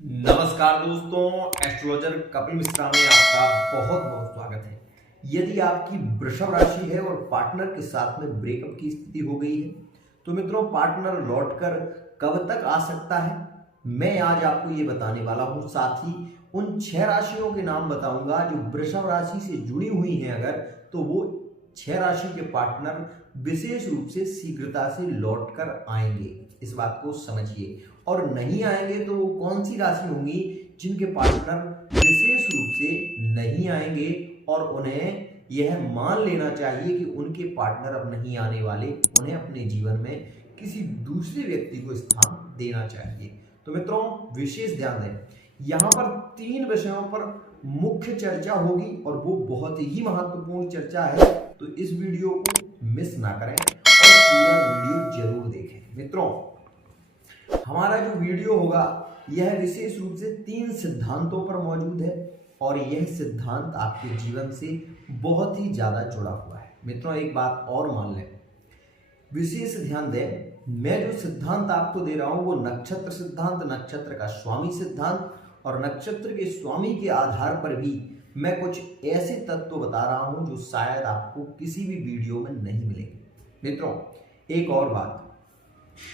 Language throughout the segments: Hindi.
नमस्कार दोस्तों, एस्ट्रोलॉजर कपिल मिश्रा में आपका बहुत बहुत स्वागत है। यदि आपकी वृषभ राशि है और पार्टनर के साथ में ब्रेकअप की स्थिति हो गई है तो मित्रों पार्टनर लौटकर कब तक आ सकता है, मैं आज आपको ये बताने वाला हूं। साथ ही उन 6 राशियों के नाम बताऊंगा जो वृषभ राशि से जुड़ी हुई हैं। अगर तो वो 6 राशि के पार्टनर विशेष रूप से शीघ्रता से लौटकर आएंगे, इस बात को समझिए। और नहीं आएंगे तो वो कौन सी राशि होंगी जिनके पार्टनर विशेष रूप से नहीं आएंगे और उन्हें यह मान लेना चाहिए कि उनके पार्टनर अब नहीं आने वाले, उन्हें अपने जीवन में किसी दूसरे व्यक्ति को स्थान देना चाहिए। तो मित्रों विशेष ध्यान दें, यहाँ पर 3 विषयों पर मुख्य चर्चा होगी और वो बहुत ही महत्वपूर्ण चर्चा है, तो इस वीडियो को मिस ना करें और पूरा वीडियो जरूर देखें। मित्रों हमारा जो वीडियो होगा यह विशेष रूप से 3 सिद्धांतों पर मौजूद है और यह सिद्धांत आपके जीवन से बहुत ही ज्यादा जुड़ा हुआ है। मित्रों एक बात और मान लें, विशेष ध्यान दें, मैं जो सिद्धांत आपको दे रहा हूं वो नक्षत्र सिद्धांत, नक्षत्र का स्वामी सिद्धांत और नक्षत्र के स्वामी के आधार पर भी मैं कुछ ऐसे तत्व बता रहा हूं जो शायद आपको किसी भी वीडियो में नहीं मिलेंगे। मित्रों एक और बात,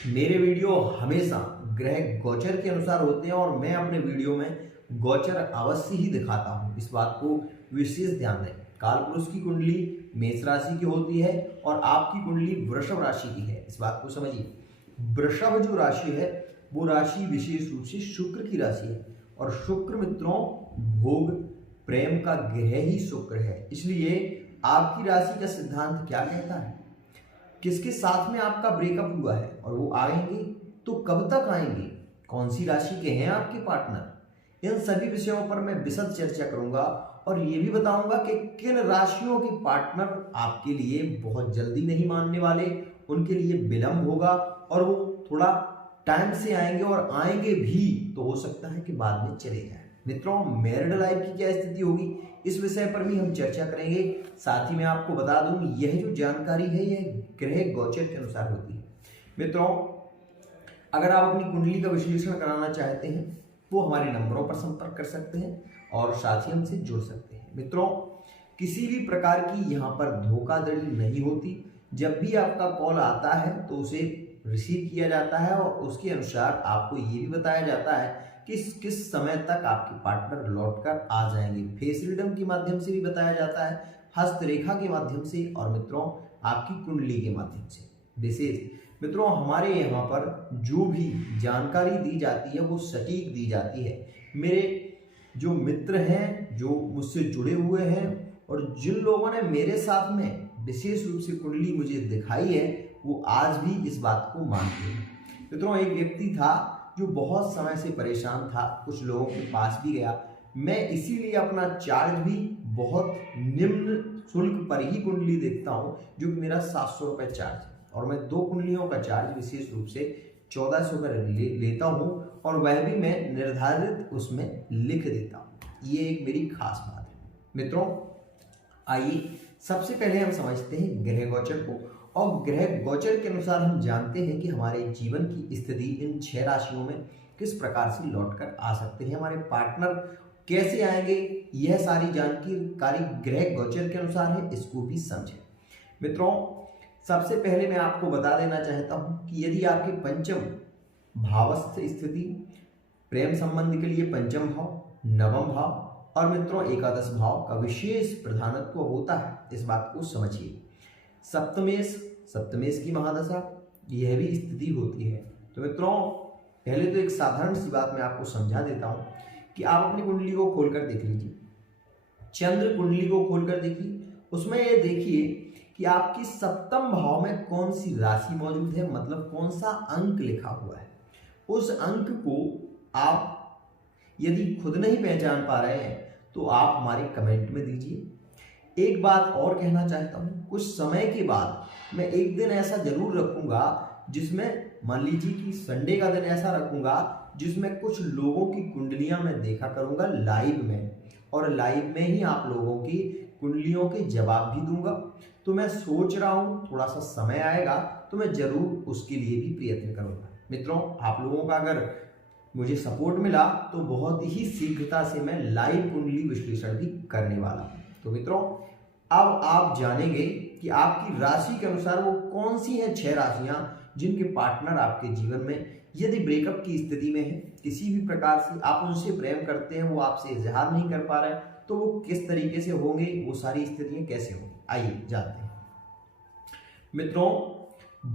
मेरे वीडियो हमेशा ग्रह गोचर के अनुसार होते हैं और मैं अपने वीडियो में गोचर अवश्य ही दिखाता हूं, इस बात को विशेष ध्यान दें। कालपुरुष की कुंडली मेष राशि की होती है और आपकी कुंडली वृषभ राशि की है, इस बात को समझिए। वृषभ जो राशि है वो राशि विशेष रूप से शुक्र की राशि है और शुक्र मित्रों भोग प्रेम का ग्रह ही शुक्र है। इसलिए आपकी राशि का सिद्धांत क्या कहता है, किसके साथ में आपका ब्रेकअप हुआ है और वो आएंगे तो कब तक आएंगे, कौन सी राशि के हैं आपके पार्टनर, इन सभी विषयों पर मैं विशद चर्चा करूंगा और ये भी बताऊंगा कि किन राशियों के पार्टनर आपके लिए बहुत जल्दी नहीं मानने वाले, उनके लिए विलंब होगा और वो थोड़ा टाइम से आएंगे और आएंगे भी तो हो सकता है कि बाद में चले जाए। मित्रों मैरिड लाइफ की क्या स्थिति होगी, इस विषय पर भी हम चर्चा करेंगे। साथ ही मैं आपको बता दूं यह जो जानकारी है यह ग्रह गोचर के अनुसार होती है। मित्रों अगर आप अपनी कुंडली का विश्लेषण कराना चाहते हैं वो हमारे नंबरों पर संपर्क कर सकते हैं और साथ ही हमसे जुड़ सकते हैं। मित्रों किसी भी प्रकार की यहाँ पर धोखाधड़ी नहीं होती, जब भी आपका कॉल आता है तो उसे रिसीव किया जाता है और उसके अनुसार आपको ये भी बताया जाता है कि किस समय तक आपके पार्टनर लौटकर आ जाएंगे। फेस रीडम के माध्यम से भी बताया जाता है, हस्तरेखा के माध्यम से और मित्रों आपकी कुंडली के माध्यम से। विशेष मित्रों हमारे यहाँ पर जो भी जानकारी दी जाती है वो सटीक दी जाती है। मेरे जो मित्र हैं जो मुझसे जुड़े हुए हैं और जिन लोगों ने मेरे साथ में विशेष रूप से कुंडली मुझे दिखाई है वो आज भी इस बात को मानते हैं। मित्रों एक व्यक्ति था जो बहुत समय से परेशान था, कुछ लोगों के पास भी गया, मैं इसीलिए अपना चार्ज भी बहुत निम्न शुल्क पर ही कुंडली देखता हूँ, जो कि मेरा 700 रुपये चार्ज है और मैं 2 कुंडलियों का चार्ज विशेष रूप से 1400 रुपये लेता हूँ और वह भी मैं निर्धारित उसमें लिख देता हूँ। ये एक मेरी खास बात है। मित्रों आइए सबसे पहले हम समझते हैं ग्रह गोचर को और ग्रह गोचर के अनुसार हम जानते हैं कि हमारे जीवन की स्थिति इन 6 राशियों में किस प्रकार से लौटकर आ सकते हैं, हमारे पार्टनर कैसे आएंगे, यह सारी जानकारी ग्रह गोचर के अनुसार है, इसको भी समझें। मित्रों सबसे पहले मैं आपको बता देना चाहता हूं कि यदि आपके पंचम भावस्थ स्थिति प्रेम संबंध के लिए पंचम भाव, नवम भाव और मित्रों एकादश भाव का विशेष प्रधानत्व होता है, इस बात को समझिए। सप्तमेश की महादशा यह भी स्थिति होती है। तो मित्रों पहले तो एक साधारण सी बात मैं आपको समझा देता हूं कि आप अपनी कुंडली को खोलकर देख लीजिए, चंद्र कुंडली को खोलकर देखिए, उसमें ये देखिए कि आपकी सप्तम भाव में कौन सी राशि मौजूद है, मतलब कौन सा अंक लिखा हुआ है। उस अंक को आप यदि खुद नहीं पहचान पा रहे हैं तो आप हमारे कमेंट में दीजिए। एक बात और कहना चाहता हूं, कुछ समय के बाद मैं एक दिन ऐसा जरूर रखूंगा जिसमें मान लीजिए कि संडे का दिन ऐसा रखूंगा जिसमें कुछ लोगों की कुंडलियां मैं देखा करूंगा लाइव में और लाइव में ही आप लोगों की कुंडलियों के जवाब भी दूंगा। तो मैं सोच रहा हूं थोड़ा सा समय आएगा तो मैं जरूर उसके लिए भी प्रयत्न करूंगा। मित्रों आप लोगों का अगर मुझे सपोर्ट मिला तो बहुत ही शीघ्रता से मैं लाइव कुंडली विश्लेषण भी करने वाला हूं। तो मित्रों, अब आप जानेंगे कि आपकी राशि के अनुसार वो कौन सी है 6 राशियां जिनके पार्टनर आपके जीवन में यदि ब्रेकअप की स्थिति में है, किसी भी प्रकार से आप उनसे प्रेम करते हैं, वो आपसे इजहार नहीं कर पा रहे हैं, तो वो किस तरीके से होंगे, वो सारी स्थितियां कैसे होंगी, आइए जानते हैं। मित्रों,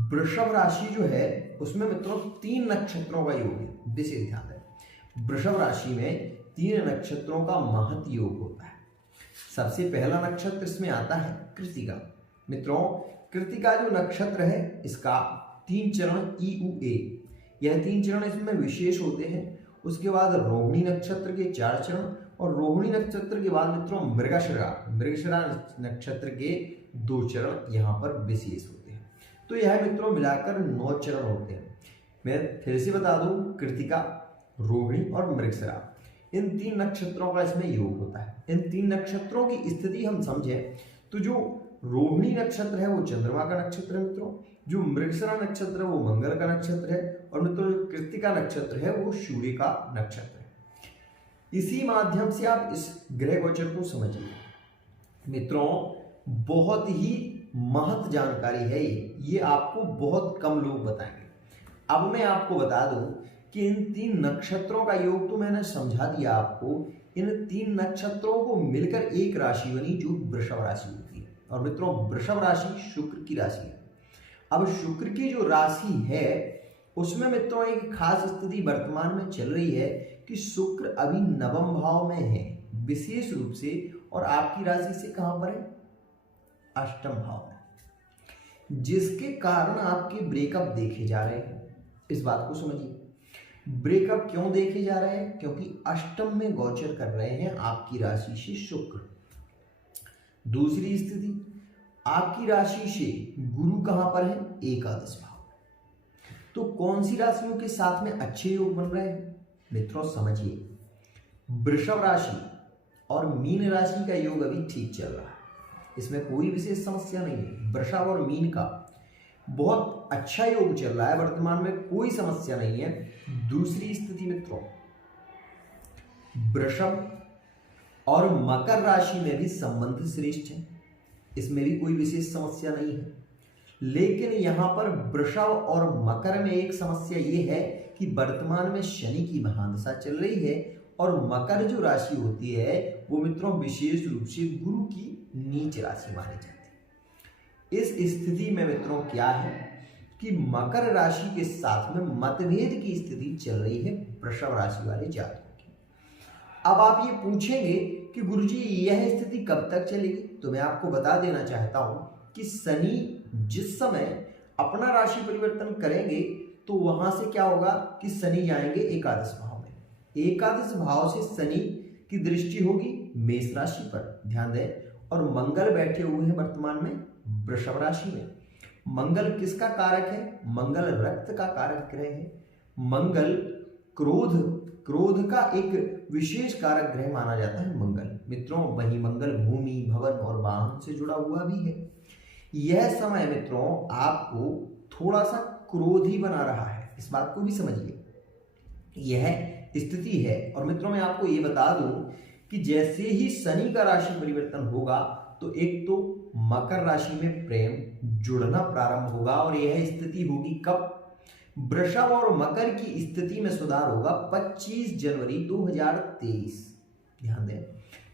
वृषभ राशि जो है उसमें मित्रों 3 नक्षत्रों का योग है, विशेष ध्यान दें। वृषभ राशि में 3 नक्षत्रों का महत योग होता है। सबसे पहला नक्षत्र इसमें आता है कृतिका। मित्रों, कृतिका जो नक्षत्र है इसका 3 चरण ई उ ए, यह 3 चरण इसमें विशेष होते हैं। उसके बाद रोहिणी नक्षत्र के 4 चरण और रोहिणी नक्षत्र के बाद मित्रों मृगशिरा नक्षत्र के 2 चरण यहाँ पर विशेष होते हैं। तो यह मित्रों मिलाकर 9 चरण होते हैं। मैं फिर से बता दूं, कृतिका, रोहिणी और मृगशिरा, इन 3 नक्षत्रों का इसमें योग होता है। इन 3 नक्षत्रों की स्थिति हम समझें तो जो रोहिणी नक्षत्र है वो चंद्रमा का नक्षत्र है मित्रों, जो मृगशिरा नक्षत्र है वो मंगल का नक्षत्र है और मित्रों जो कृतिका नक्षत्र है वो सूर्य का नक्षत्र है। इसी माध्यम से आप इस ग्रह गोचर को समझिए। मित्रों, बहुत ही महत्व जानकारी है ये आपको बहुत कम लोग बताएंगे। अब मैं आपको बता दूं कि इन 3 नक्षत्रों का योग तो मैंने समझा दिया आपको। इन 3 नक्षत्रों को मिलकर एक राशि बनी जो वृषभ राशि होती है। और मित्रों, वृषभ राशि शुक्र की राशि है। अब शुक्र की जो राशि है उसमें मित्रों एक खास स्थिति वर्तमान में चल रही है कि शुक्र अभी नवम भाव में है विशेष रूप से, और आपकी राशि से कहां पर है, अष्टम भाव में, जिसके कारण आपके ब्रेकअप देखे जा रहे हैं। इस बात को समझिए, ब्रेकअप क्यों देखे जा रहे हैं, क्योंकि अष्टम में गोचर कर रहे हैं आपकी राशि से शुक्र। दूसरी स्थिति, आपकी राशि से गुरु कहां पर है, एकादश भाव में। तो कौन सी राशियों के साथ में अच्छे योग बन रहे हैं मित्रों, समझिए। वृषभ राशि और मीन राशि का योग अभी ठीक चल रहा है, इसमें कोई विशेष समस्या नहीं है। वृषभ और मीन का बहुत अच्छा योग चल रहा है वर्तमान में, कोई समस्या नहीं है। दूसरी स्थिति मित्रों, वृषभ और मकर राशि में भी संबंध श्रेष्ठ है, इसमें भी कोई विशेष समस्या नहीं है। लेकिन यहां पर वृषभ और मकर में एक समस्या यह है कि वर्तमान में शनि की महादशा चल रही है और मकर जो राशि होती है वो मित्रों विशेष रूप से गुरु की नीच राशि मानी जाती है। इस स्थिति में मित्रों क्या है कि मकर राशि के साथ में मतभेद की स्थिति चल रही है वृषभ राशि वाले जातकों की। अब आप ये पूछेंगे कि गुरुजी यह स्थिति कब तक चलेगी, तो मैं आपको बता देना चाहता हूं कि शनि जिस समय अपना राशि परिवर्तन करेंगे तो वहां से क्या होगा कि शनि जाएंगे एकादश भाव में। एकादश भाव से शनि की दृष्टि होगी मेष राशि पर, ध्यान दें। और मंगल बैठे हुए हैं वर्तमान में वृषभ राशि में। मंगल किसका कारक है, मंगल रक्त का कारक ग्रह है। मंगल क्रोध का एक विशेष कारक ग्रह माना जाता है मंगल मित्रों। वही मंगल भूमि, भवन और वाहन से जुड़ा हुआ भी है। यह समय मित्रों आपको थोड़ा सा क्रोधी बना रहा है, इस बात को भी समझिए, यह स्थिति है। और मित्रों मैं आपको ये बता दूं कि जैसे ही शनि का राशि परिवर्तन होगा तो एक तो मकर राशि में प्रेम जुड़ना प्रारंभ होगा, और यह स्थिति होगी कब, वृषभ और मकर की स्थिति में सुधार होगा 25 जनवरी 2023। ध्यान दें,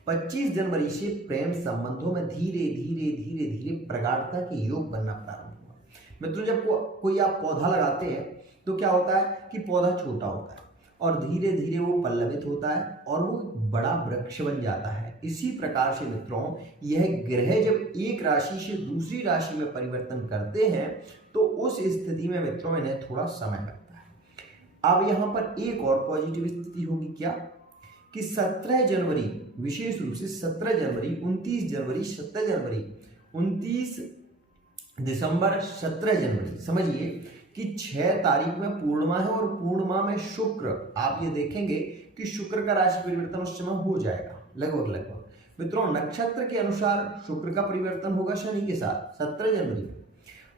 25 जनवरी से प्रेम संबंधों में धीरे धीरे धीरे धीरे प्रगाढ़ता के योग बनना प्रारंभ होगा। मित्रों जब कोई आप पौधा लगाते हैं तो क्या होता है कि पौधा छोटा होता है और धीरे धीरे वो पल्लवित होता है और वो बड़ा वृक्ष बन जाता है। इसी प्रकार से मित्रों यह ग्रह जब एक राशि से दूसरी राशि में परिवर्तन करते हैं तो उस स्थिति में मित्रों इन्हें थोड़ा समय लगता है। अब यहाँ पर एक और पॉजिटिव स्थिति होगी क्या कि 17 जनवरी, विशेष रूप से 17 जनवरी, 29 जनवरी, 17 जनवरी, 29 दिसंबर, 17 जनवरी, समझिए कि 6 तारीख में पूर्णिमा है और पूर्णिमा में शुक्र, आप ये देखेंगे कि शुक्र का राशि परिवर्तन उस समय हो जाएगा लगभग। मित्रों नक्षत्र के अनुसार शुक्र का परिवर्तन होगा शनि के साथ 17 जनवरी।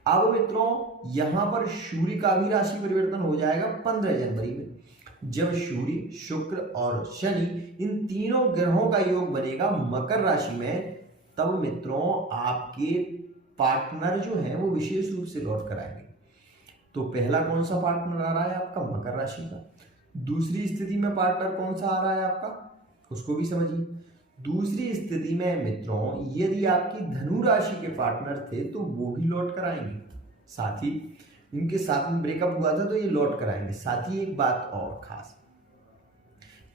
अब मित्रों यहां पर सूर्य का भी राशि परिवर्तन हो जाएगा 15 जनवरी में। जब सूर्य, शुक्र और शनि इन तीनों ग्रहों का योग बनेगा मकर राशि में, तब मित्रों आपके पार्टनर जो है वो विशेष रूप से लौट कर आएंगे। तो पहला कौन सा पार्टनर आ रहा है आपका? मकर राशि का। दूसरी स्थिति में पार्टनर कौन सा आ रहा है आपका, उसको भी समझिए। दूसरी स्थिति में मित्रों यदि आपकी धनु राशि के पार्टनर थे तो वो भी लौट कर आएंगे, साथ ही इनके साथ में ब्रेकअप हुआ था तो ये लौट कर आएंगे। साथ ही एक बात और खास,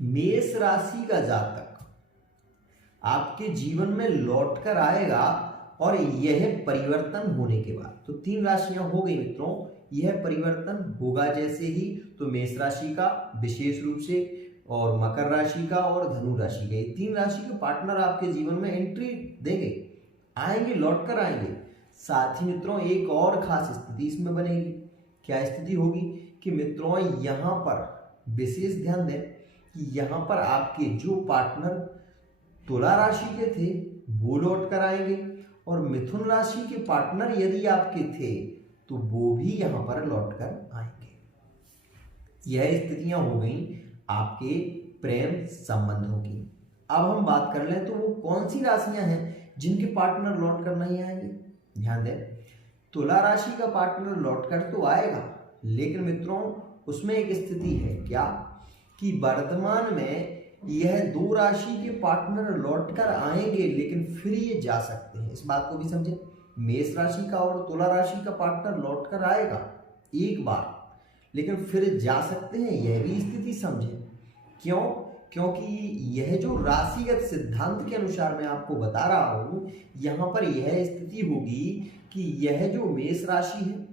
मेष राशि का जातक आपके जीवन में लौट कर आएगा और यह परिवर्तन होने के बाद, तो 3 राशियां हो गई मित्रों, यह परिवर्तन होगा जैसे ही, तो मेष राशि का विशेष रूप से और मकर राशि का और धनु राशि का, ये 3 राशि के पार्टनर आपके जीवन में एंट्री देंगे, आएंगे, लौट कर आएंगे। साथ ही मित्रों एक और खास स्थिति इसमें बनेगी। क्या स्थिति होगी कि मित्रों यहां पर विशेष ध्यान दें कि यहां पर आपके जो पार्टनर तुला राशि के थे वो लौट कर आएंगे और मिथुन राशि के पार्टनर यदि आपके थे तो वो भी यहां पर लौट कर आएंगे। यह स्थितियां हो गई आपके प्रेम संबंधों की। अब हम बात कर लें तो वो कौन सी राशियां हैं जिनके पार्टनर लौट कर नहीं आएंगे। ध्यान दें, तुला राशि का पार्टनर लौट कर तो आएगा, लेकिन मित्रों उसमें एक स्थिति है क्या कि वर्तमान में यह 2 राशि के पार्टनर लौट कर आएंगे लेकिन फिर ये जा सकते हैं। इस बात को भी समझें, मेष राशि का और तुला राशि का पार्टनर लौट कर आएगा एक बार लेकिन फिर जा सकते हैं, यह भी स्थिति समझें। क्यों? क्योंकि यह जो राशिगत सिद्धांत के अनुसार मैं आपको बता रहा हूं, यहां पर यह स्थिति होगी कि यह जो मेष राशि है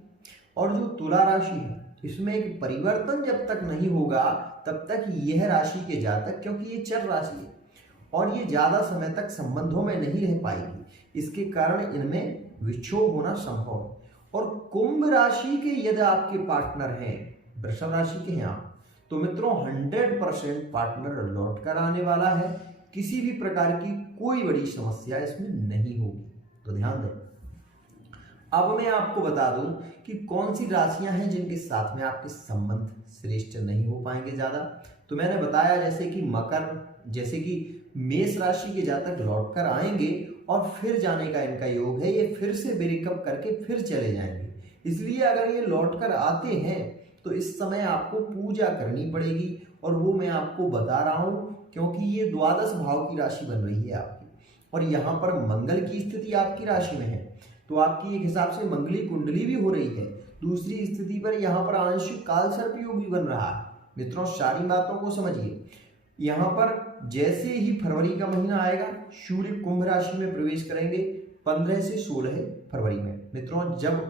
और जो तुला राशि है इसमें एक परिवर्तन जब तक नहीं होगा तब तक यह राशि के जातक, क्योंकि ये चर राशि है और ये ज्यादा समय तक संबंधों में नहीं रह पाएगी, इसके कारण इनमें विक्षोभ होना संभव है। और कुंभ राशि के यदि आपके पार्टनर हैं, वृषभ राशि के हैं आप, तो मित्रों 100% पार्टनर लौट कर आने वाला है, किसी भी प्रकार की कोई बड़ी समस्या इसमें नहीं होगी। तो ध्यान दें। अब मैं आपको बता दूं कि कौन सी राशियां हैं जिनके साथ में आपके संबंध श्रेष्ठ नहीं हो पाएंगे ज्यादा। तो मैंने बताया जैसे कि जैसे कि मेष राशि के जातक लौट कर आएंगे और फिर जाने का इनका योग है, ये फिर से ब्रेकअप करके फिर चले जाएंगे। इसलिए अगर ये लौट कर आते हैं तो इस समय आपको पूजा करनी पड़ेगी, और वो मैं आपको बता रहा हूं क्योंकि ये द्वादश भाव की राशि बन रही है आपकी, और यहाँ पर मंगल की स्थिति आपकी राशि में है, तो आपकी एक हिसाब से मंगली कुंडली भी हो रही है। दूसरी स्थिति पर यहाँ पर आंशिक काल सर्प योग भी बन रहा है। मित्रों सारी बातों को समझिए। यहाँ पर जैसे ही फरवरी का महीना आएगा, सूर्य कुंभ राशि में प्रवेश करेंगे 15 से 16 फरवरी में। मित्रों जब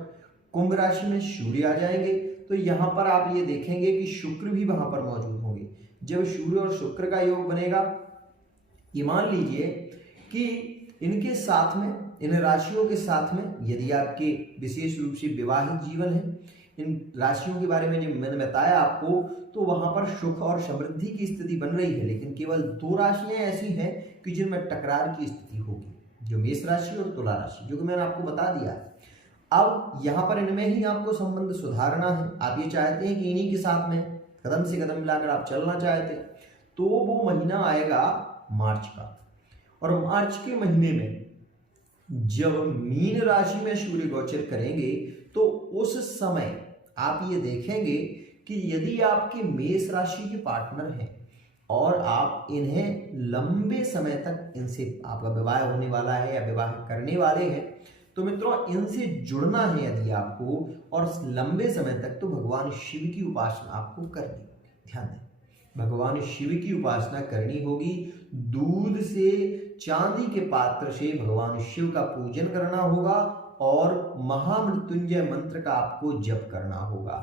कुंभ राशि में सूर्य आ जाएंगे तो यहाँ पर आप ये देखेंगे कि शुक्र भी वहां पर मौजूद होंगे। जब सूर्य और शुक्र का योग बनेगा, ये मान लीजिए कि इनके साथ में, इन राशियों के साथ में यदि आपके विशेष रूप से विवाहित जीवन है, इन राशियों के बारे में जो मैंने बताया आपको, तो वहां पर सुख और समृद्धि की स्थिति बन रही है। लेकिन केवल 2 राशियां ऐसी हैं कि जिनमें टकरार की स्थिति होगी, जो मेष राशि और तुला राशि, जो कि मैंने आपको बता दिया है। अब यहाँ पर इनमें ही आपको संबंध सुधारना है। आप ये चाहते हैं कि इन्हीं के साथ में कदम से कदम मिलाकर आप चलना चाहते हैं, तो वो महीना आएगा मार्च का, और मार्च के महीने में जब मीन राशि में सूर्य गोचर करेंगे तो उस समय आप ये देखेंगे कि यदि आपके मेष राशि के पार्टनर हैं और आप इन्हें लंबे समय तक, इनसे आपका विवाह होने वाला है या विवाह करने वाले हैं, तो मित्रों इनसे जुड़ना है यदि आपको और लंबे समय तक, तो भगवान शिव की उपासना आपको करनी होगी। ध्यान दें, भगवान शिव की उपासना करनी होगी। दूध से, चांदी के पात्र से भगवान शिव का पूजन करना होगा और महामृत्युंजय मंत्र का आपको जप करना होगा।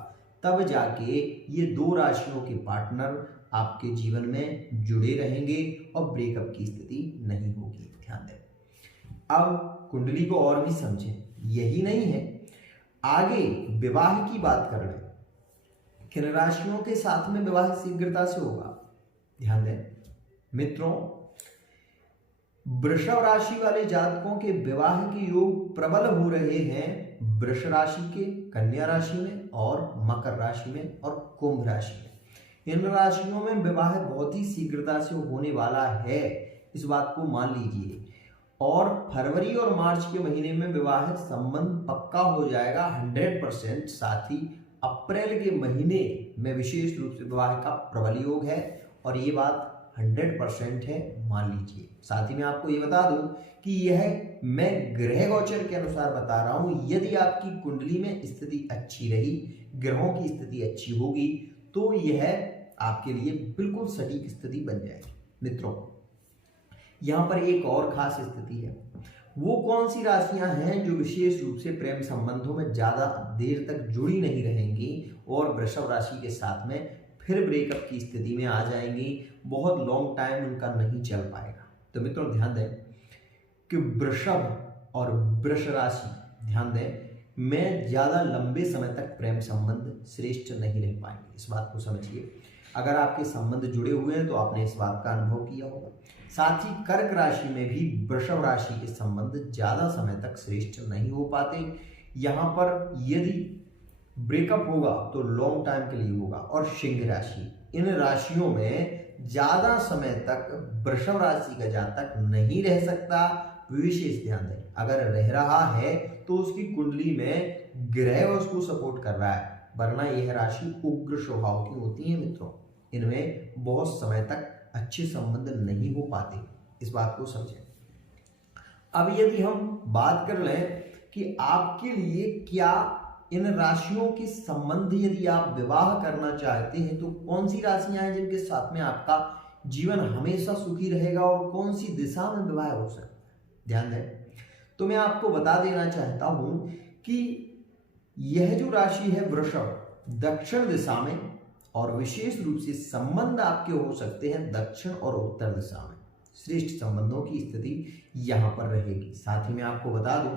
तब जाके ये 2 राशियों के पार्टनर आपके जीवन में जुड़े रहेंगे और ब्रेकअप की स्थिति नहीं होगी। ध्यान दें। अब कुंडली को और भी समझें। यही नहीं है, आगे विवाह की बात कर रहे हैं। किन राशियों के साथ में विवाह शीघ्रता से होगा? ध्यान दें मित्रों, वृषभ राशि वाले जातकों के विवाह के योग प्रबल हो रहे हैं वृष राशि के, कन्या राशि में और मकर राशि में और कुंभ राशि में। इन राशियों में विवाह बहुत ही शीघ्रता से होने वाला है, इस बात को मान लीजिए। और फरवरी और मार्च के महीने में विवाह संबंध पक्का हो जाएगा 100%। साथ ही अप्रैल के महीने में विशेष रूप से विवाह का प्रबल योग है और ये बात 100% है, मान लीजिए। साथ ही मैं आपको ये बता दूं कि यह मैं ग्रह गोचर के अनुसार बता रहा हूं। यदि आपकी कुंडली में स्थिति अच्छी रही, ग्रहों की स्थिति अच्छी होगी, तो यह आपके लिए बिल्कुल सटीक स्थिति बन जाएगी। मित्रों, यहाँ पर एक और खास स्थिति है। वो कौन सी राशियां हैं जो विशेष रूप से प्रेम संबंधों में ज्यादा देर तक जुड़ी नहीं रहेंगी और वृषभ राशि के साथ में फिर ब्रेकअप की स्थिति में आ जाएंगी, बहुत लॉन्ग टाइम उनका नहीं चल पाएगा। तो मित्रों ध्यान दें कि वृषभ और वृष राशि, ध्यान दें, में ज्यादा लंबे समय तक प्रेम संबंध श्रेष्ठ नहीं रह पाएंगे, इस बात को समझिए। अगर आपके संबंध जुड़े हुए हैं तो आपने इस बात का अनुभव किया होगा। साथ ही कर्क राशि में भी वृषभ राशि के संबंध ज्यादा समय तक श्रेष्ठ नहीं हो पाते। यहाँ पर यदि ब्रेकअप होगा तो लॉन्ग टाइम के लिए होगा। और सिंह राशि, इन राशियों में ज्यादा समय तक वृषभ राशि का जातक नहीं रह सकता, विशेष ध्यान दें। अगर रह रहा है तो उसकी कुंडली में ग्रह उसको सपोर्ट कर रहा है, वरना यह राशि उग्र स्वभाव की होती है। मित्रों, इनमें बहुत समय तक अच्छे संबंध नहीं हो पाते, इस बात को समझें। अब यदि हम बात कर लें कि आपके लिए क्या इन राशियों के संबंध, यदि आप विवाह करना चाहते हैं तो कौन सी राशियां हैं जिनके साथ में आपका जीवन हमेशा सुखी रहेगा और कौन सी दिशा में विवाह हो सकता है, ध्यान दें। तो मैं आपको बता देना चाहता हूं कि यह जो राशि है वृषभ, दक्षिण दिशा में, और विशेष रूप से संबंध आपके हो सकते हैं दक्षिण और उत्तर दिशा में। श्रेष्ठ संबंधों की स्थिति यहां पर रहेगी। साथ ही मैं आपको बता दूं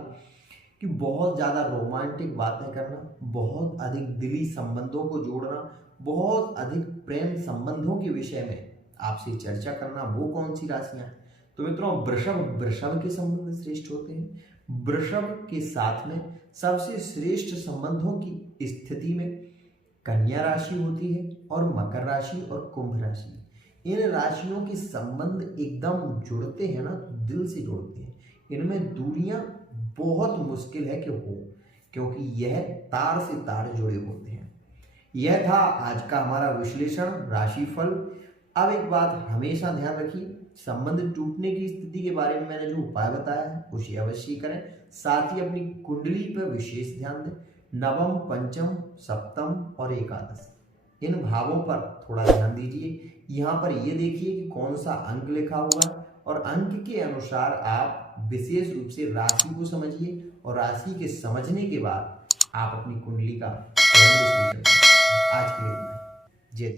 कि बहुत ज्यादा रोमांटिक बातें करना, बहुत अधिक दिली संबंधों को जोड़ना, बहुत अधिक प्रेम संबंधों के विषय में आपसे चर्चा करना, वो कौन सी राशियां हैं। तो मित्रों, वृषभ के संबंध श्रेष्ठ होते हैं। वृषभ के साथ में सबसे श्रेष्ठ संबंधों की स्थिति में कन्या राशि होती है और मकर राशि और कुंभ राशि। इन राशियों के संबंध एकदम जुड़ते हैं ना, दिल से जुड़ते हैं। इनमें दूरियां बहुत मुश्किल है कि हो, क्योंकि यह तार से तार जुड़े होते हैं। यह था आज का हमारा विश्लेषण, राशिफल। अब एक बात हमेशा ध्यान रखिए, संबंध टूटने की स्थिति के बारे में मैंने जो उपाय बताया है उसे अवश्य करें। साथ ही अपनी कुंडली पर विशेष ध्यान दें। नवम, पंचम, सप्तम और एकादश, इन भावों पर थोड़ा ध्यान दीजिए। यहाँ पर ये देखिए कि कौन सा अंक लिखा हुआ है और अंक के अनुसार आप विशेष रूप से राशि को समझिए और राशि के समझने के बाद आप अपनी कुंडली का विश्लेषण करें। आज के लिए जय।